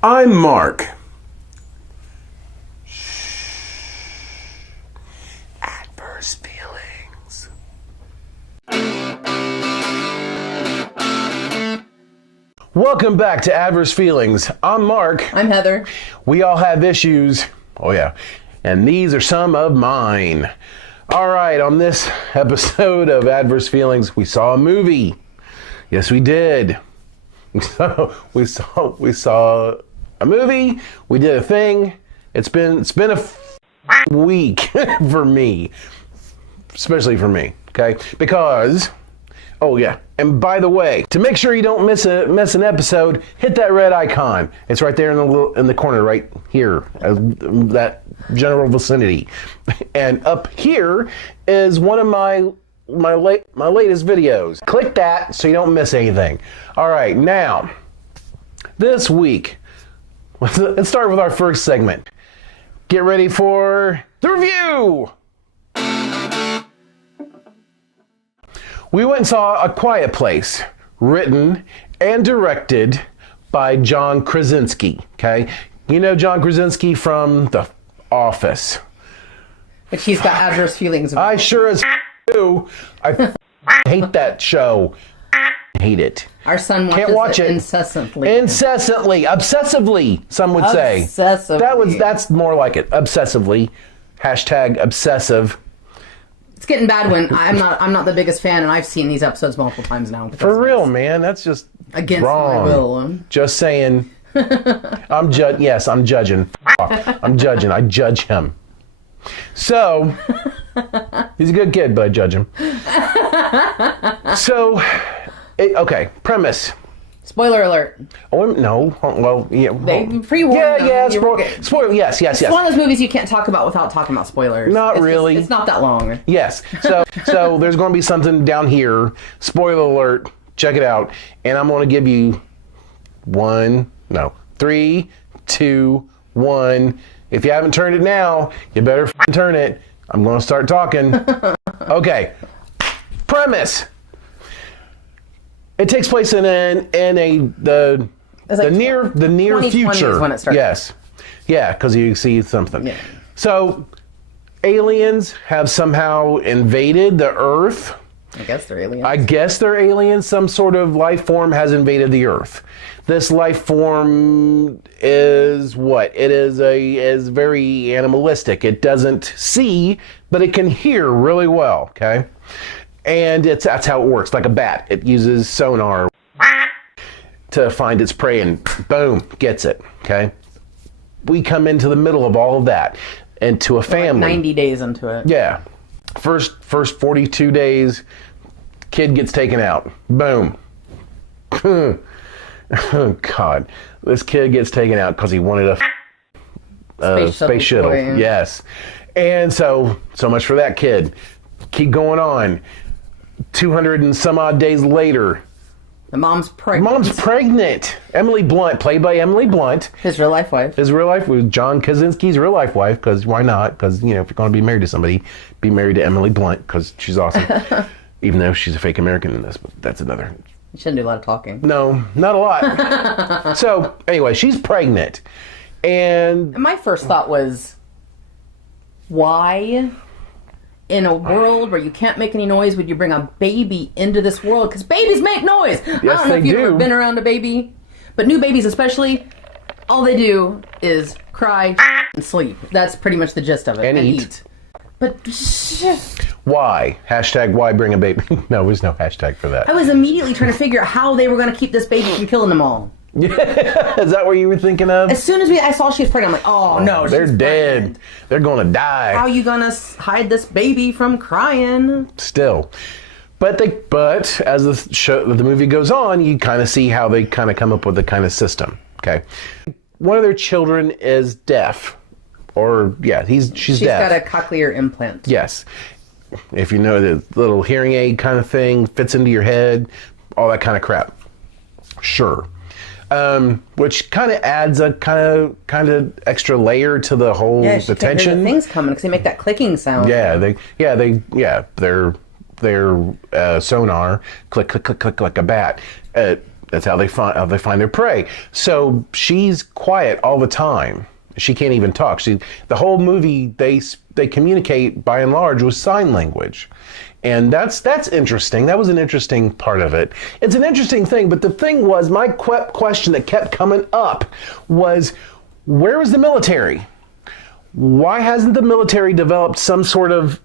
I'm Mark. Adverse feelings. Welcome back to Adverse Feelings. I'm Mark. I'm Heather. We all have issues. Oh yeah. And these are some of mine. All right, on this episode of Adverse Feelings, we saw a movie. Yes, we did. We saw a movie. We did a thing. It's been a week for me, especially for me. Okay, because and by the way, to make sure you don't miss an episode, hit that red icon. It's right there in the corner, right here, that general vicinity. And up here is one of my latest videos. Click that so you don't miss anything. All right, now this week, let's start with our first segment. Get ready for the review. We went and saw A Quiet Place, written and directed by John Krasinski. Okay, you know John Krasinski from The Office. Which he's got adverse feelings about. I sure as do. I hate that show. Hate it. Our son watches it incessantly. Obsessively, some would say. Obsessively. That's more like it. Obsessively. Hashtag obsessive. It's getting bad when I'm not the biggest fan, and I've seen these episodes multiple times now. For real, man. That's just against wrong. my will. Just saying. I'm judging. I'm judging. I judge him. So, he's a good kid, but I judge him. So, okay, premise. Spoiler alert. Oh, no. Well, yeah. They pre-warned Yeah, them. spoiler, yes. It's one of those movies you can't talk about without talking about spoilers. Not really. It's not that long. Yes. So there's going to be something down here. Spoiler alert. Check it out. And I'm going to give you 3, 2, 1. If you haven't turned it now, you better turn it. I'm going to start talking. Okay. Premise. It takes place in the near future. Is when it starts. Yes. Yeah, because you see something. Yeah. So aliens have somehow invaded the Earth. I guess they're aliens. Some sort of life form has invaded the Earth. This life form is what? It is very animalistic. It doesn't see, but it can hear really well, okay? And that's how it works, like a bat. It uses sonar to find its prey and boom, gets it, okay? We come into the middle of all of that, into a family. Like 90 days into it. Yeah. First 42 days, kid gets taken out. Boom. Oh, God. This kid gets taken out because he wanted a space shuttle. Yes. And so much for that kid. Keep going on. 200 and some odd days later. The mom's pregnant. Emily Blunt, played by Emily Blunt. His real life wife. His real life was John Krasinski's real life wife, because why not? Because, if you're going to be married to somebody, be married to Emily Blunt, because she's awesome. Even though she's a fake American in this, but that's another. You shouldn't do a lot of talking. No, not a lot. So, anyway, she's pregnant. And my first thought was, why, in a world where you can't make any noise, would you bring a baby into this world? Because babies make noise. Yes, I don't know if you've ever been around a baby, but new babies especially, all they do is cry and sleep. That's pretty much the gist of it. And eat. But why? Hashtag why bring a baby? No, there's no hashtag for that. I was immediately trying to figure out how they were going to keep this baby from killing them all. Yeah, is that what you were thinking of? As soon as I saw she was pregnant, I'm like, oh no, they're dead. Pregnant. They're going to die. How are you going to hide this baby from crying? Still. But as the movie goes on, you kind of see how they kind of come up with the kind of system. Okay. One of their children is deaf. Or, yeah, she's deaf. She's got a cochlear implant. Yes. If you know the little hearing aid kind of thing, fits into your head, all that kind of crap. Sure. Which kind of adds a kind of extra layer to the whole the tension. The things coming because they make that clicking sound. Their sonar click click click click like a bat. That's how they find their prey. So she's quiet all the time. She can't even talk. The whole movie they communicate by and large with sign language. And that's interesting. That was an interesting part of it. It's an interesting thing, but the thing was, my question that kept coming up was, where is the military? Why hasn't the military developed some sort of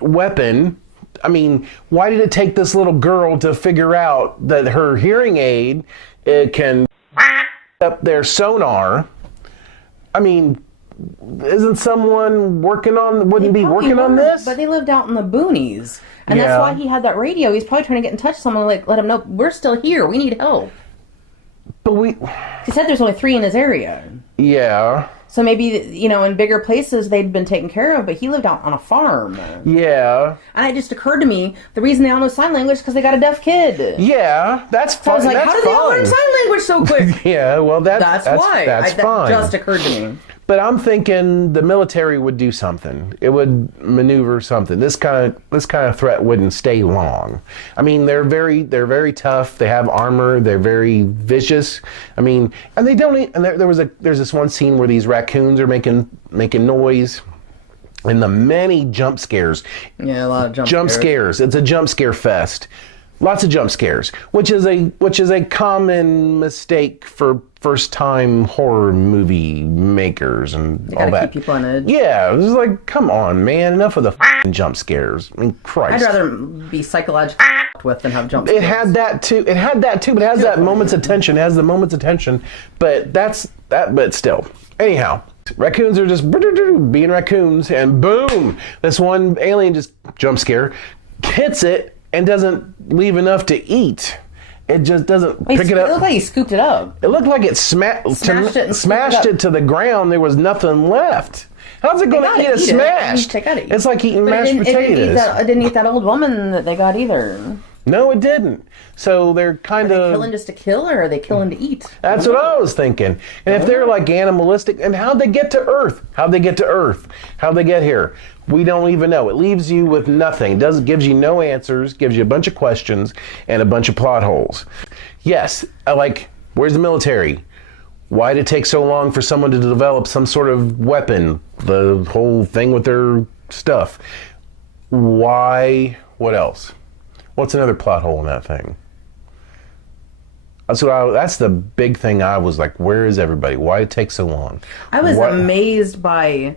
weapon? I mean, why did it take this little girl to figure out that her hearing aid can up their sonar? I mean, isn't someone working on this? But they lived out in the boonies. And that's why he had that radio. He's probably trying to get in touch with someone, like, let him know, we're still here. We need help. But he said there's only 3 in his area. Yeah. So maybe, in bigger places they'd been taken care of, but he lived out on a farm. Yeah. And it just occurred to me, the reason they all know sign language is because they got a deaf kid. Yeah, that's fine. So I was like, how did they all learn sign language so quick? Yeah, well, that's why. That's fine. That just occurred to me. But I'm thinking the military would do something. It would maneuver something. This kind of threat wouldn't stay long. I mean, they're very tough. They have armor. They're very vicious. I mean, and they don't. And there's this one scene where these raccoons are making noise, and the many jump scares. Yeah, a lot of jump scares. It's a jump scare fest. Lots of jump scares, which is a common mistake for first-time horror movie makers and all that. Keep people on edge. Yeah, it was like, come on, man, enough of the jump scares. I mean, Christ. I'd rather be psychologically with than have jump scares. It had that too, but it has that moment's attention. It has the moment's attention, but but still. Anyhow, raccoons are just being raccoons, and boom, this one alien just jump scare hits it and doesn't leave enough to eat. It just doesn't pick it up. It looked like he scooped it up. It looked like it smashed it to the ground. There was nothing left. How's it going to eat it smashed? It's like eating mashed potatoes. It didn't eat that old woman that they got either. No, it didn't. So they're kind of... Are they killing just to kill, or are they killing to eat? That's what I was thinking. And if they're like animalistic, and how'd they get to Earth? How'd they get here? We don't even know. It leaves you with nothing. Gives you no answers, gives you a bunch of questions and a bunch of plot holes. Yes, where's the military? Why did it take so long for someone to develop some sort of weapon? The whole thing with their stuff. Why? What else? What's another plot hole in that thing? That's the big thing. I was like, where is everybody? Why did it take so long? I was amazed by,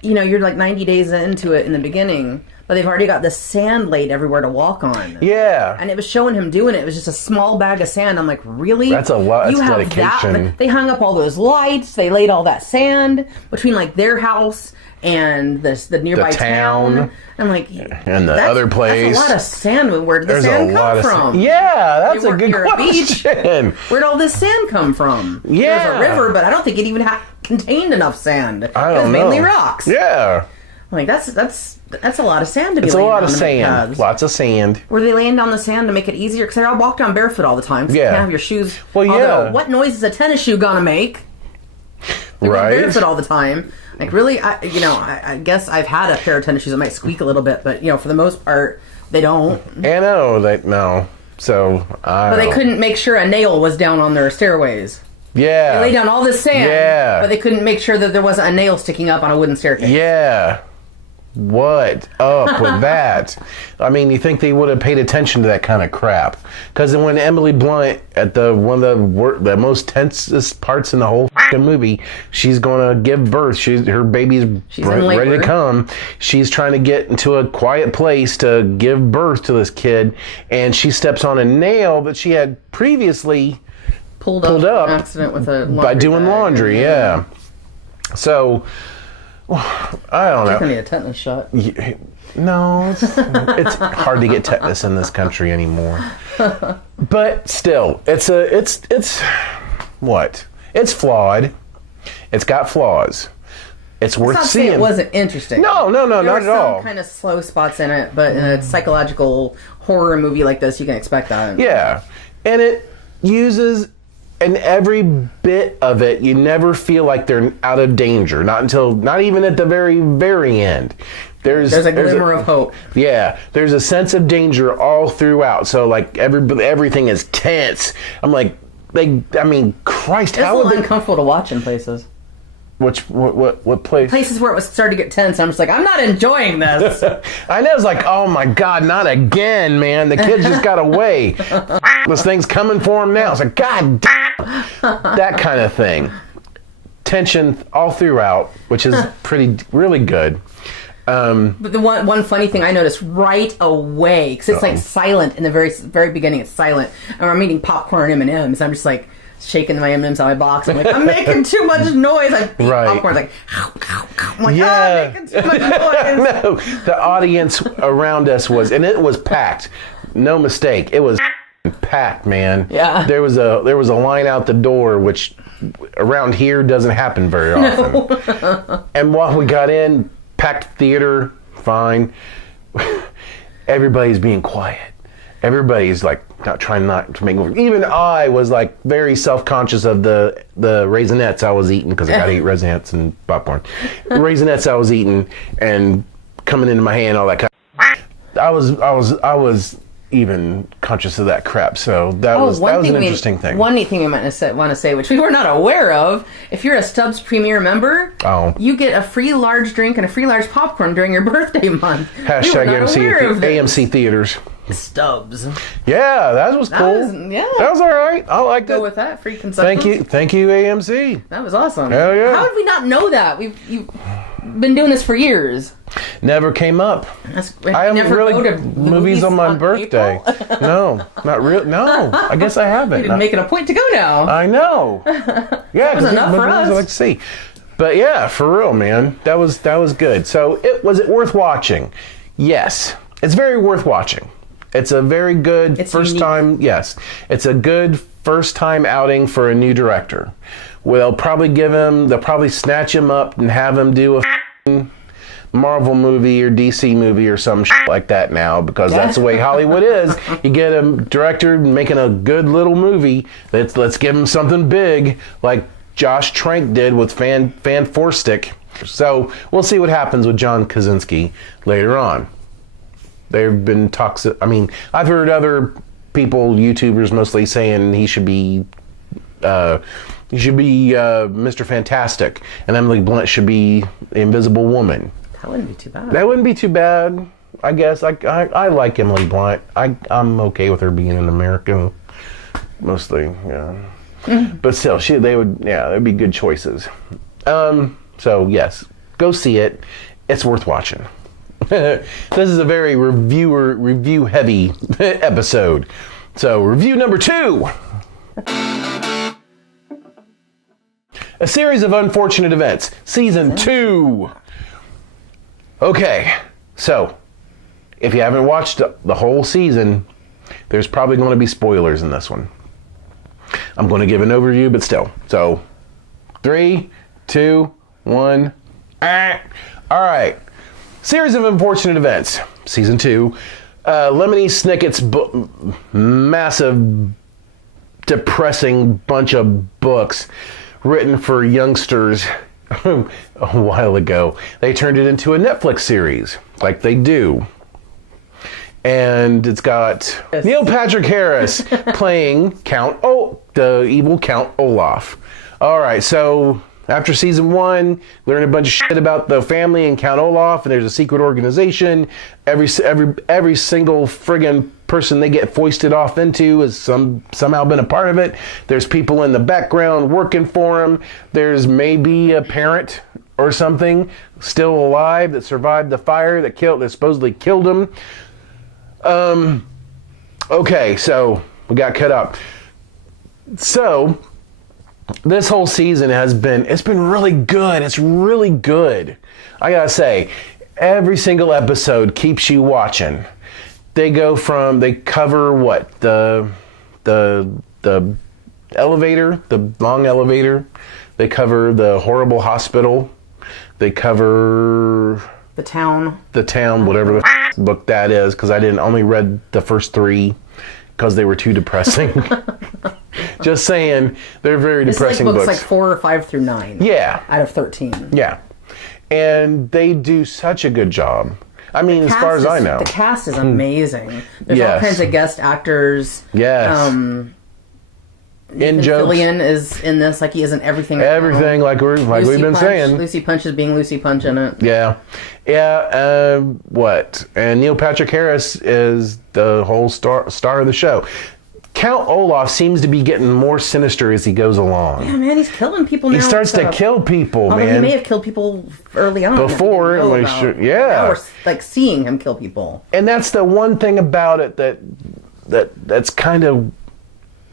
you're like 90 days into it in the beginning, but they've already got the sand laid everywhere to walk on. Yeah. And it was showing him doing it. It was just a small bag of sand. I'm like, really? That's a lot. That's dedication. That? They hung up all those lights. They laid all that sand between like their house and the nearby town. I'm like, and the other place. That's a lot of sand. Where did the sand come from? Yeah, that's a good question. Where'd all this sand come from? Yeah. There's a river, but I don't think it even contained enough sand. I don't know. It was mainly rocks. Yeah. I'm like, that's a lot of sand to be laying down. It's a lot of sand. Paths. Lots of sand. Were they laying down the sand to make it easier? Because they all walk down barefoot all the time. Yeah. You can't have your shoes. Well, yeah. Although, what noise is a tennis shoe gonna make? They're going barefoot all the time. Like, really, I guess I've had a pair of tennis shoes that might squeak a little bit, but, for the most part, they don't. I know. No. So, But they couldn't make sure a nail was down on their stairways. Yeah. They laid down all this sand, but they couldn't make sure that there wasn't a nail sticking up on a wooden staircase. Yeah. What up with that? I mean, you think they would have paid attention to that kind of crap? Because when Emily Blunt, at one of the most tensest parts in the whole movie, she's going to give birth. Her baby's ready to come. She's trying to get into a quiet place to give birth to this kid, and she steps on a nail that she had previously pulled up an accident with a laundry by doing bag. laundry. Yeah. So. I don't know. You're gonna need a tetanus shot. No, it's hard to get tetanus in this country anymore. But still, it's what? It's flawed. It's got flaws. It's worth seeing. It wasn't interesting. No, not at all. There were some kind of slow spots in it, but in a psychological horror movie like this, you can expect that. Yeah, and it uses And every bit of it, you never feel like they're out of danger. Not even at the very, very end. There's a glimmer of hope. Yeah, there's a sense of danger all throughout. So like everything is tense. I'm like, Christ, It's how a would little uncomfortable to watch in places. What place? Places where it was starting to get tense. I'm just like, I'm not enjoying this. I know, it's like, oh my God, not again, man. The kid just got away. This thing's coming for him now. It's like, God damn. That kind of thing. Tension all throughout, which is really good. But the one funny thing I noticed right away, because it's like silent in the very very beginning. It's silent, and I'm eating popcorn and M&Ms. I'm just like shaking my M&Ms out of my box. I'm like, I'm making too much noise. I eat popcorn like, I'm like, I'm making too much noise. No, the audience around us it was packed. No mistake, it was packed, man. Yeah. There was a line out the door, which around here doesn't happen very often. No. And while we got in, packed theater, fine. Everybody's being quiet. Everybody's like not to make me. Even I was like very self-conscious of the Raisinets I was eating, because I gotta eat Raisinets and popcorn. Raisinets I was eating and coming into my hand, all that kind of. I was even conscious of that crap. So that was an interesting thing. One neat thing we might want to say, which we were not aware of, if you're a Stubbs Premier member, you get a free large drink and a free large popcorn during your birthday month. Hashtag AMC theaters. Stubbs. Yeah, that was cool. That was all right. I liked it. Go with that. Free consumption. Thank you, AMC. That was awesome. Hell yeah. How did we not know that? You've been doing this for years. Never came up. I haven't really movies on my birthday. No, not real. No, I guess I haven't. You're making a point to go now. I know. Yeah, that was enough for us. I like to see. But yeah, for real, man, that was good. So was it worth watching? Yes, it's very worth watching. It's a very good first time. Yes, it's a good first time outing for a new director. They'll probably snatch him up and have him do a Marvel movie or DC movie or some shit like that now, because that's the way Hollywood is. You get a director making a good little movie, let's give him something big, like Josh Trank did with Fan Four Stick. So we'll see what happens with John Krasinski later on. There have been talks. I've heard other people, YouTubers mostly, saying he should be Mr. Fantastic, and Emily Blunt should be the Invisible Woman. That wouldn't be too bad. That wouldn't be too bad. I guess I like Emily Blunt. I'm okay with her being an American, mostly. Yeah, but still, they'd be good choices. So yes, go see it. It's worth watching. This is a very review heavy episode. So review number 2. A Series of Unfortunate Events, Season 2. Okay, so if you haven't watched the whole season, there's probably going to be spoilers in this one. I'm going to give an overview, but still. So, 3, 2, 1. All right. Series of Unfortunate Events, Season 2. Lemony Snicket's massive, depressing bunch of books written for youngsters a while ago. They turned it into a Netflix series, like they do. And it's got Neil Patrick Harris playing the evil Count Olaf. All right, so after season 1, learn a bunch of shit about the family and Count Olaf, and there's a secret organization. Every single friggin' person they get foisted off into has somehow been a part of it. There's people in the background working for him. There's maybe a parent or something still alive that survived the fire that supposedly killed him. Okay, so we got cut up. So this whole season it's been really good. It's really good. I gotta say, every single episode keeps you watching. They cover what? The elevator, the long elevator. They cover the horrible hospital. They cover the town, whatever the book that is, because I only read the first 3 because they were too depressing. Just saying, they're very This depressing books books. like 4 or 5 through 9. Yeah. Out of 13. Yeah. And they do such a good job. I mean, as far as I know. The cast is amazing. There's all Yes. kinds of guest actors. Yes. In jokes. Fillion is in this like he is in everything. Everything like we've been saying. Lucy Punch is being Lucy Punch in it. Yeah. Yeah. What? And Neil Patrick Harris is the whole star of the show. Count Olaf seems to be getting more sinister as he goes along. Yeah, man, he's killing people now. He starts to kill people, Although man. he may have killed people early on. Before, that we didn't know we about. should- yeah. Now we're like seeing him kill people. And that's the one thing about it that's kind of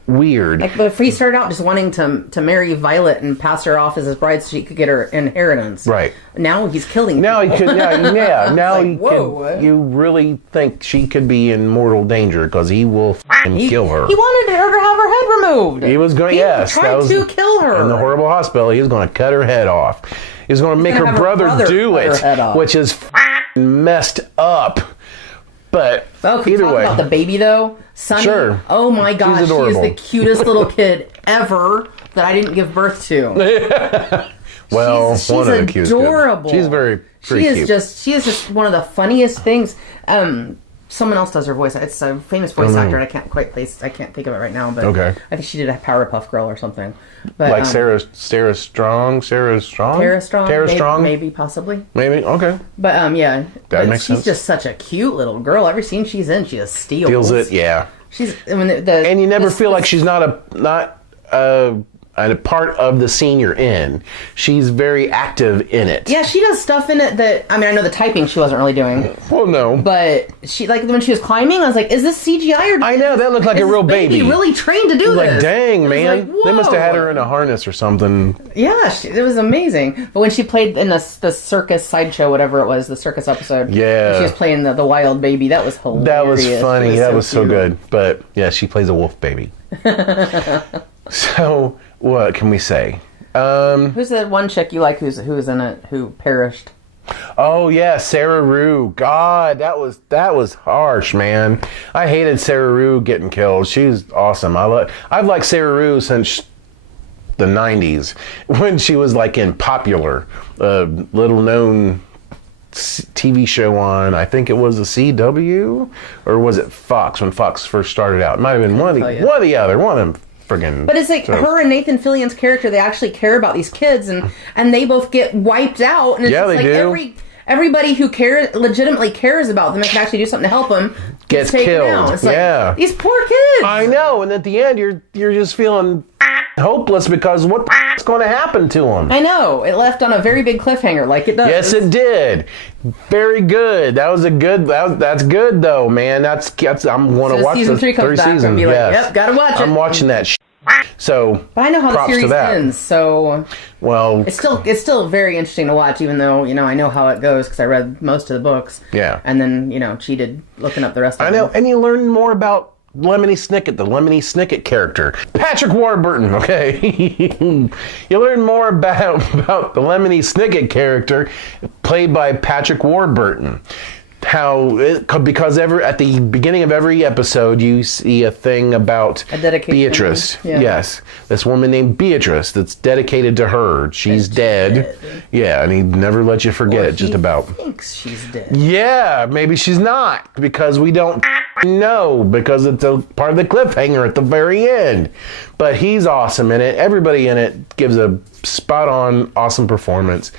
weird. Like, but if he started out just wanting to marry Violet and pass her off as his bride so she could get her inheritance. Right. Now he's killing Now he people. could, yeah. Now like, he whoa, could. You really think she could be in mortal danger because he will kill her. He wanted her to have her head removed. He was going. He Yes, tried to kill her in the horrible hospital. He was going to cut her head off. He was going to make gonna her have her brother brother do cut her it, head off. which is messed up. But Oh, can we either talk way, about the baby though? Sunny. Sure. Oh my gosh, she is adorable. the cutest little kid ever that I didn't give birth to. well, she's one of the cutest. adorable. She's very She is cute. just one of the funniest things. Someone else does her voice. It's a famous voice actor. I can't quite place. I can't think of it right now. But Okay. I think she did a Powerpuff Girl or something. But Like Sarah Strong. Tara Strong. Tara Strong. Maybe possibly. Maybe. Okay. But yeah, That makes she's sense. just such a cute little girl. Every scene she's in, she just steals. Feels it. Yeah. She's and And you never feel like she's not a part of the scene you're in. She's very active in it. Yeah, she does stuff in it that I know the typing she wasn't really doing, Well, no. but she like when she was climbing, I was like, "Is this CGI or?" I know that looked like is a this real baby. Really trained to do Like, this. dang, I was man. like, They must have had whoa. her in a harness or something. Yeah, it was amazing. But when she played in the circus sideshow, whatever it was, the circus episode, Yeah. she was playing the wild baby. That was hilarious. That was funny. She That was so cute. good. But yeah, she plays a wolf baby. So what can we say? Who's the one chick you like? Who's in it? Who perished? Oh yeah, Sarah Rue. God, that was harsh, man. I hated Sarah Rue getting killed. She's awesome. I've liked Sarah Rue since the 90s when she was like in Popular, little known TV show on, I think it was the CW or was it Fox when Fox first started out. It might have been one of the other, one of them. Friggin' But it's like her and Nathan Fillion's character, they actually care about these kids and they both get wiped out. And it's Yeah, just they like do. everybody who legitimately cares about them and can actually do something to help them Gets taken killed. out. It's like, Yeah. these poor kids. I know, and at the end you're just feeling hopeless because what's going to happen to them? I know. It left on a very big cliffhanger like it does. Yes, it did. Very good. That was a good. That's good though, man. That's I'm going to watch season the 3 comes third back season. and be like, yes. yep, gotta watch it. I'm watching that. So, But I know how the props to series that. ends, so Well, it's still very interesting to watch, even though I know how it goes because I read most of the books. Yeah. And then cheated looking up the rest of I them. know, and you learn more about Lemony Snicket, the Lemony Snicket character, Patrick Warburton. Okay, you learn more about the Lemony Snicket character, played by Patrick Warburton. Because at the beginning of every episode you see a thing about A dedication. Beatrice. Yeah. Yes, this woman named Beatrice that's dedicated to her. She's dead. Yeah, and he never lets you forget it. Just about. Thinks she's dead. Yeah, maybe she's not because we don't know because it's a part of the cliffhanger at the very end. But he's awesome in it. Everybody in it gives a spot on awesome performance.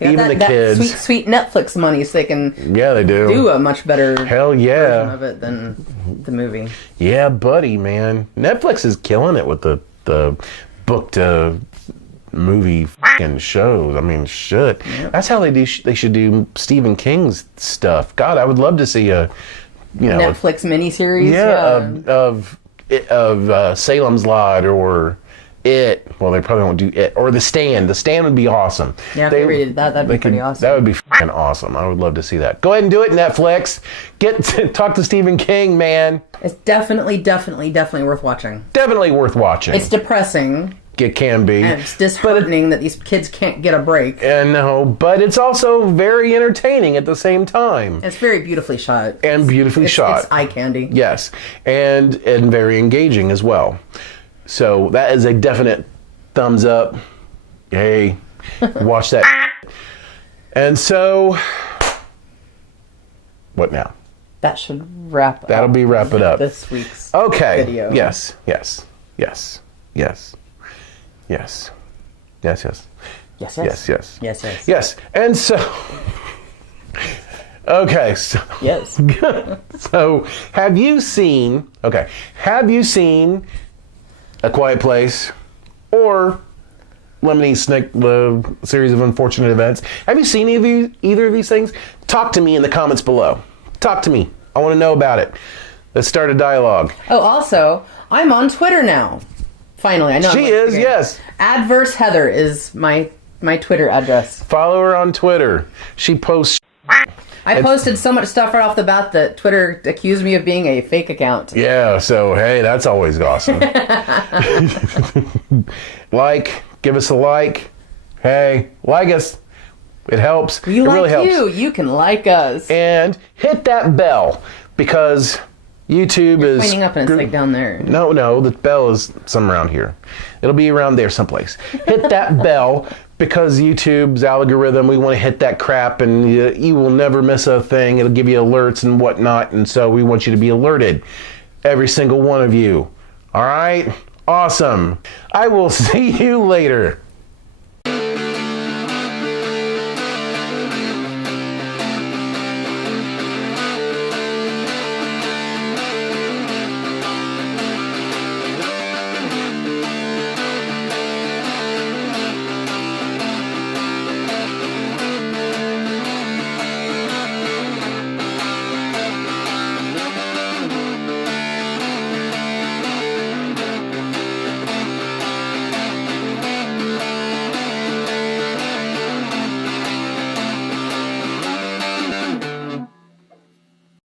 Even the kids. Sweet, sweet Netflix money, so they can Yeah, they do a much better Hell version yeah. of it than the movie. Yeah, buddy, man. Netflix is killing it with the book to movie fucking shows. I mean, shit. Yep. That's how they should do Stephen King's stuff. God, I would love to see a Netflix miniseries. of Salem's Lot or It. Well, they probably won't do It or The Stand. The Stand would be awesome. Yeah, if they redid that, that'd be pretty awesome. That would be fucking awesome. I would love to see that. Go ahead and do it, Netflix. Talk to Stephen King, man. It's definitely worth watching. Definitely worth watching. It's depressing. It can be. And it's disheartening that these kids can't get a break. No, but it's also very entertaining at the same time. It's very beautifully shot. And beautifully shot. It's eye candy. Yes, and very engaging as well. So that is a definite thumbs up. Hey, watch that. And so, what now? That should wrap up. That'll be wrap it up. This week's Okay. video. Yes. Yes. Yes. Yes. Yes. Yes. Yes. Yes, yes. Yes. Yes. Yes, yes. Yes. And so, okay. So, Yes. so have you seen A Quiet Place or Lemony Snicket, the series of unfortunate events? Have you seen either of these things? Talk to me in the comments below. Talk to me. I want to know about it. Let's start a dialogue. Oh, also, I'm on Twitter now. Finally, I know. She is, yes. Adverse Heather is my Twitter address. Follow her on Twitter. She posts. I posted so much stuff right off the bat that Twitter accused me of being a fake account. Yeah, so hey, that's always awesome. Give us a like. Hey, like us. It helps. We it like really helps. you. You can like us. And hit that bell because YouTube is Pointing up and it's like down there. No, the bell is somewhere around here. It'll be around there someplace. Hit that bell because YouTube's algorithm, we want to hit that crap and you will never miss a thing. It'll give you alerts and whatnot, and so we want you to be alerted. Every single one of you. All right? Awesome. I will see you later.